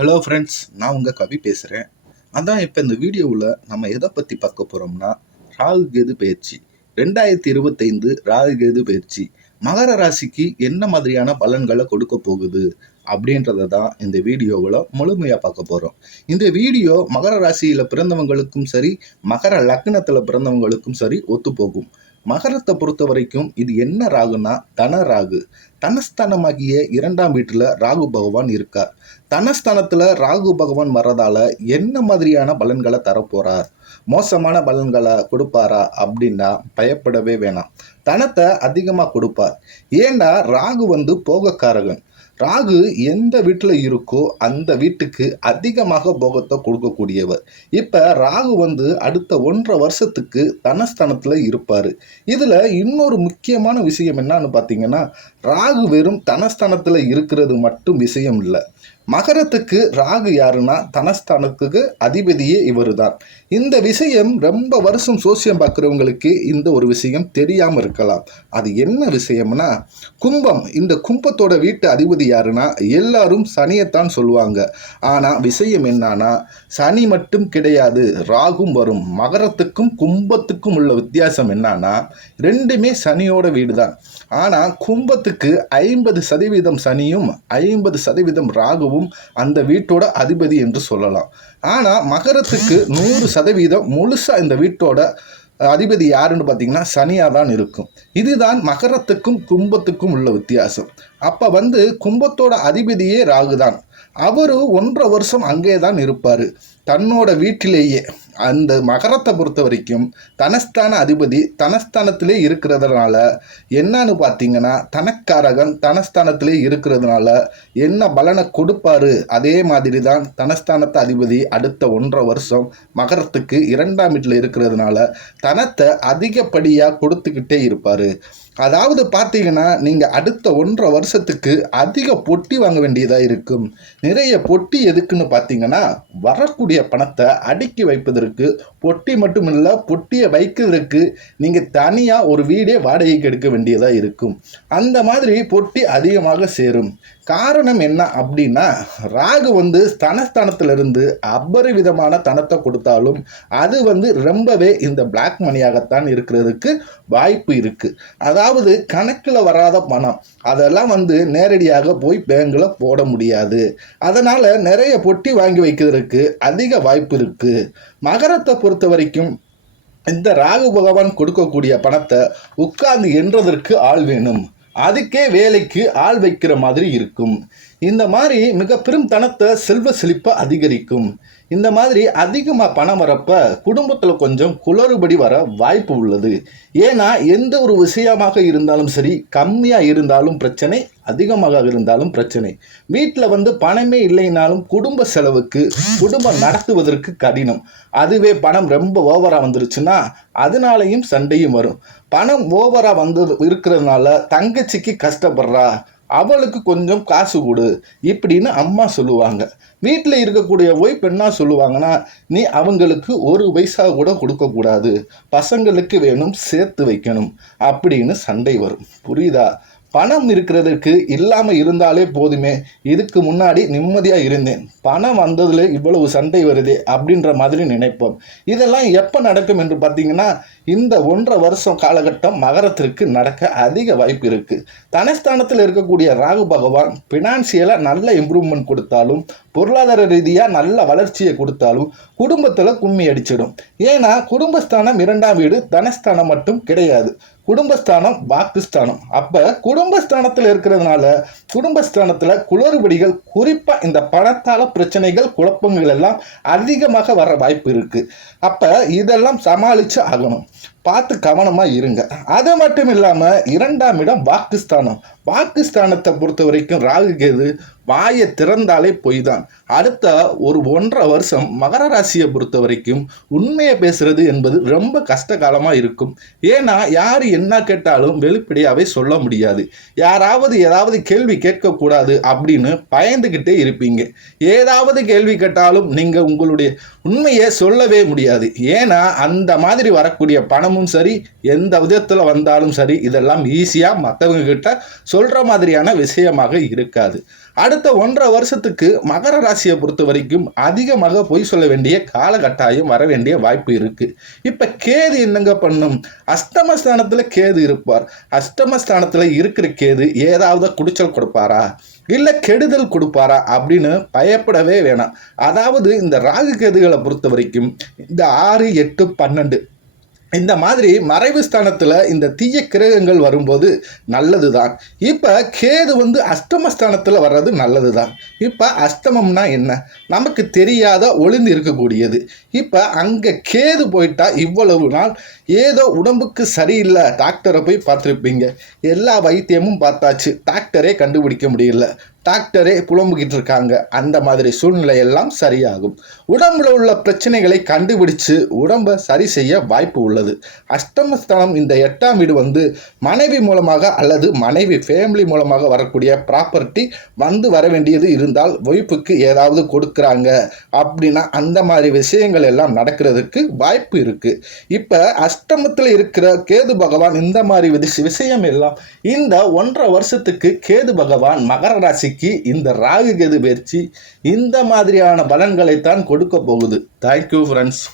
Hello friends, நான் உங்கள் கவி பேசுகிறேன். அதான் இப்போ இந்த வீடியோவில் நம்ம எதை பற்றி பார்க்க போகிறோம்னா, ராகு கேது பயிற்சி 2025 ராகு கேது பயிற்சி மகர ராசிக்கு என்ன மாதிரியான பலன்களை கொடுக்க போகுது அப்படின்றத தான் இந்த வீடியோவில் முழுமையாக பார்க்க போகிறோம். இந்த வீடியோ மகர ராசியில் பிறந்தவங்களுக்கும் சரி, மகர லக்னத்தில் பிறந்தவங்களுக்கும் சரி ஒத்துப்போகும். மகரத்தை பொறுத்த வரைக்கும் இது என்ன ராகுனா தன ராகு. தனஸ்தானமாகிய 2ஆம் வீட்டில் ராகு பகவான் இருக்கார். தனஸ்தானத்தில் ராகு பகவான் வர்றதால என்ன மாதிரியான பலன்களை தரப்போறார், மோசமான பலன்களை கொடுப்பாரா அப்படின்னா பயப்படவே வேணாம். தனத்தை அதிகமாக கொடுப்பார். ஏண்டா ராகு போகக்காரகன். ராகு எந்த வீட்டில் இருக்கோ அந்த வீட்டுக்கு அதிகமாக போகத்தை கொடுக்கக்கூடியவர். இப்போ ராகு அடுத்த 1.5 வருஷத்துக்கு தனஸ்தானத்தில் இருப்பார். இதில் இன்னொரு முக்கியமான விஷயம் என்னன்னு பார்த்தீங்கன்னா, ராகு வெறும் தனஸ்தானத்தில் இருக்கிறது மட்டும் விஷயம் இல்லை. மகரத்துக்கு ராகு யாருன்னா தனஸ்தானத்துக்கு அதிபதியே இவர் தான். இந்த விஷயம் ரொம்ப வருஷம் சோசியம் பார்க்குறவங்களுக்கு இந்த ஒரு விஷயம் தெரியாமல் இருக்கலாம். அது என்ன விஷயம்னா, கும்பம். இந்த கும்பத்தோட வீட்டு அதிபதி யாருன்னா எல்லாரும் சனியைத்தான் சொல்லுவாங்க. ஆனால் விஷயம் என்னன்னா, சனி மட்டும் கிடையாது, ராகும் வரும். மகரத்துக்கும் கும்பத்துக்கும் உள்ள வித்தியாசம் என்னன்னா, ரெண்டுமே சனியோட வீடு தான். ஆனால் கும்பத்துக்கு 50% சனியும் 50% ராகுவும் அந்த வீட்டோட அதிபதி என்று சொல்லலாம். ஆனால் மகரத்துக்கு 100% முழுசா இந்த வீட்டோட அதிபதி யாருன்னு பார்த்தீங்கன்னா சனியாக தான் இருக்கும். இதுதான் மகரத்துக்கும் கும்பத்துக்கும் உள்ள வித்தியாசம். அப்போ கும்பத்தோட அதிபதியே ராகு தான். அவர் 1.5 வருஷம் அங்கே தான் இருப்பார், தன்னோட வீட்டிலேயே. அந்த மகரத்தை பொறுத்த வரைக்கும் தனஸ்தான அதிபதி தனஸ்தானத்திலே இருக்கிறதுனால என்னன்னு பார்த்தீங்கன்னா, தனக்காரகன் தனஸ்தானத்திலே இருக்கிறதுனால என்ன பலனை கொடுப்பாரு, அதே மாதிரி தான் தனஸ்தானத்தை அதிபதி அடுத்த 1.5 வருஷம் மகரத்துக்கு 2ஆம் வீட்டில் இருக்கிறதுனால தனத்தை அதிகப்படியாக கொடுத்துக்கிட்டே இருப்பார். அதாவது பார்த்தீங்கன்னா, நீங்கள் அடுத்த 1.5 வருஷத்துக்கு அதிக பொட்டி வாங்க வேண்டியதாக இருக்கும். நிறைய பொட்டி எதுக்குன்னு பார்த்தீங்கன்னா, வரக்கூடிய பணத்தை அடுக்கி வைப்பதற்கு. பொட்டி மட்டும் இல்லை, பொட்டியை வைக்கிறதுக்கு நீங்கள் தனியாக ஒரு வீடே வாடகைக்கு எடுக்க வேண்டியதாக இருக்கும். அந்த மாதிரி பொட்டி அதிகமாக சேரும். காரணம் என்ன அப்படின்னா, ராகு தனஸ்தானத்திலிருந்து அபரிவிதமான தனத்தை கொடுத்தாலும் அது ரொம்பவே இந்த பிளாக் மணியாகத்தான் இருக்கிறதுக்கு வாய்ப்பு இருக்குது. அதாவது கணக்கில் வராத பணம் அதெல்லாம் நேரடியாக போய் பேங்கில் போட முடியாது. அதனால் நிறைய பொட்டி வாங்கி வைக்கிறதுக்கு அதிக வாய்ப்பு இருக்குது. மகரத்தை பொறுத்த வரைக்கும் இந்த ராகு பகவான் கொடுக்கக்கூடிய பணத்தை உட்கார்ந்து எண்ணுறதற்கு ஆள் வேணும். அதுக்கே வேலைக்கு ஆள் வைக்கிற மாதிரி இருக்கும். இந்த மாதிரி மிக பெரும் தனத்தை செல்வ செழிப்பை அதிகரிக்கும். இந்த மாதிரி அதிகமாக பணம் வரப்ப குடும்பத்தில் கொஞ்சம் குளறுபடி வர வாய்ப்பு உள்ளது. ஏன்னா எந்த ஒரு விஷயமாக இருந்தாலும் சரி, கம்மியாக இருந்தாலும் பிரச்சனை, அதிகமாக இருந்தாலும் பிரச்சனை. வீட்டில் பணமே இல்லைனாலும் குடும்ப செலவுக்கு, குடும்பம் நடத்துவதற்கு கடினம். அதுவே பணம் ரொம்ப ஓவராக வந்துருச்சுன்னா அதனாலையும் சண்டையும் வரும். பணம் ஓவராக இருக்கிறதுனால தங்கச்சிக்கு கஷ்டப்படுறா, அவளுக்கு கொஞ்சம் காசு கொடு இப்படின்னு அம்மா சொல்லுவாங்க. வீட்டில் இருக்கக்கூடிய ஒய்ஃப் என்ன சொல்லுவாங்கன்னா, நீ அவங்களுக்கு ஒரு பைசா கூட கொடுக்கக்கூடாது, பசங்களுக்கு வேணும் சேர்த்து வைக்கணும் அப்படின்னு சண்டை வரும். புரியுதா? பணம் இருக்கிறதுக்கு இல்லாமல் இருந்தாலே போதுமே, இதுக்கு முன்னாடி நிம்மதியாக இருந்தேன், பணம் வந்ததில் இவ்வளவு சண்டை வருதே அப்படின்ற மாதிரி நினைப்போம். இதெல்லாம் எப்போ நடக்கும் என்று பார்த்தீங்கன்னா, இந்த 1.5 வருஷம் காலகட்டம் மகரத்திற்கு நடக்க அதிக வாய்ப்பு இருக்குது. தனஸ்தானத்தில் இருக்கக்கூடிய ராகு பகவான் ஃபினான்சியலாக நல்ல இம்ப்ரூவ்மெண்ட் கொடுத்தாலும், பொருளாதார ரீதியாக நல்ல வளர்ச்சியை கொடுத்தாலும் குடும்பத்தில் கும்மி அடிச்சிடும். ஏன்னா குடும்பஸ்தானம் 2ஆம் வீடு, தனஸ்தானம் மட்டும் கிடையாது. குடும்பஸ்தானம் வாக்குஸ்தானம். அப்போ குடும்பஸ்தானத்தில் இருக்கிறதுனால குடும்பஸ்தானத்தில் குளறுபடிகள், குறிப்பாக இந்த பணத்தால் பிரச்சனைகள், குழப்பங்கள் எல்லாம் அதிகமாக வர வாய்ப்பு இருக்குது. அப்போ இதெல்லாம் சமாளித்து ஆகணும். பார்த்து கவனமாக இருங்க. அது மட்டும் இல்லாமல் 2ஆம் இடம் வாக்குஸ்தானம். வாக்குஸ்தானத்தை பொறுத்த வரைக்கும் ராகு கேது வாயை திறந்தாலே பொய் தான். அடுத்த ஒரு 1.5 வருஷம் மகர ராசியை பொறுத்த வரைக்கும் உண்மையை பேசுறது என்பது ரொம்ப கஷ்ட காலமாக இருக்கும். ஏன்னா யார் என்ன கேட்டாலும் வெளிப்படையாகவே சொல்ல முடியாது. யாராவது ஏதாவது கேள்வி கேட்கக்கூடாது அப்படின்னு பயந்துக்கிட்டே இருப்பீங்க. ஏதாவது கேள்வி கேட்டாலும் நீங்கள் உங்களுடைய உண்மையை சொல்லவே முடியாது. ஏன்னா அந்த மாதிரி வரக்கூடிய பணமும் அஷ்டமமும் சரி, எந்த விதத்தில் வந்தாலும் சரி, இதெல்லாம் ஈஸியாக மற்றவங்க கிட்ட சொல்கிற மாதிரியான விஷயமாக இருக்காது. அடுத்த 1.5 வருஷத்துக்கு மகர ராசியை பொறுத்த வரைக்கும் அதிகமாக பொய் சொல்ல வேண்டிய காலகட்டாயம் வர வேண்டிய வாய்ப்பு இருக்குது. இப்போ கேது என்னங்க பண்ணும்? அஷ்டமஸ்தானத்தில் கேது இருப்பார். அஷ்டமஸ்தானத்தில் இருக்கிற கேது ஏதாவது குடிச்சல் கொடுப்பாரா, இல்லை கெடுதல் கொடுப்பாரா அப்படின்னு பயப்படவே வேணாம். அதாவது இந்த ராகு கேதுகளை பொறுத்த வரைக்கும் இந்த 6, 8, 12 இந்த மாதிரி மறைவு ஸ்தானத்தில் இந்த தீய கிரகங்கள் வரும்போது நல்லது தான். இப்போ கேது அஷ்டமஸ்தானத்தில் வர்றது நல்லது தான். இப்போ அஷ்டமம்னா என்ன? நமக்கு தெரியாத ஒளிந்து இருக்கக்கூடியது. இப்போ அங்கே கேது போயிட்டா இவ்வளவு நாள் ஏதோ உடம்புக்கு சரியில்லை, டாக்டரை போய் பார்த்துருப்பீங்க, எல்லா வைத்தியமும் பார்த்தாச்சு, டாக்டரே கண்டுபிடிக்க முடியல, டாக்டரே புலம்புகிட்டு இருக்காங்க. அந்த மாதிரி சூழ்நிலை எல்லாம் சரியாகும். உடம்புல உள்ள பிரச்சனைகளை கண்டுபிடிச்சு உடம்பை சரி செய்ய வாய்ப்பு உள்ளது. அஷ்டமஸ்தானம் இந்த 8ஆம் வீடு மனைவி மூலமாக அல்லது மனைவி ஃபேமிலி மூலமாக வரக்கூடிய ப்ராப்பர்ட்டி வர வேண்டியது இருந்தால் ஒய்ஃபுக்கு ஏதாவது கொடுக்குறாங்க அப்படின்னா அந்த மாதிரி விஷயங்கள் எல்லாம் நடக்கிறதுக்கு வாய்ப்பு இருக்கு. இப்போ அஷ்டமத்தில் இருக்கிற கேது பகவான் இந்த மாதிரி விஷயம் எல்லாம் இந்த 1.5 வருஷத்துக்கு கேது பகவான் மகர ராசிக்கு இந்த ராகு கேது பயிற்சி இந்த மாதிரியான பலன்களைத்தான் கொடுக்க போகுது. Thank you friends.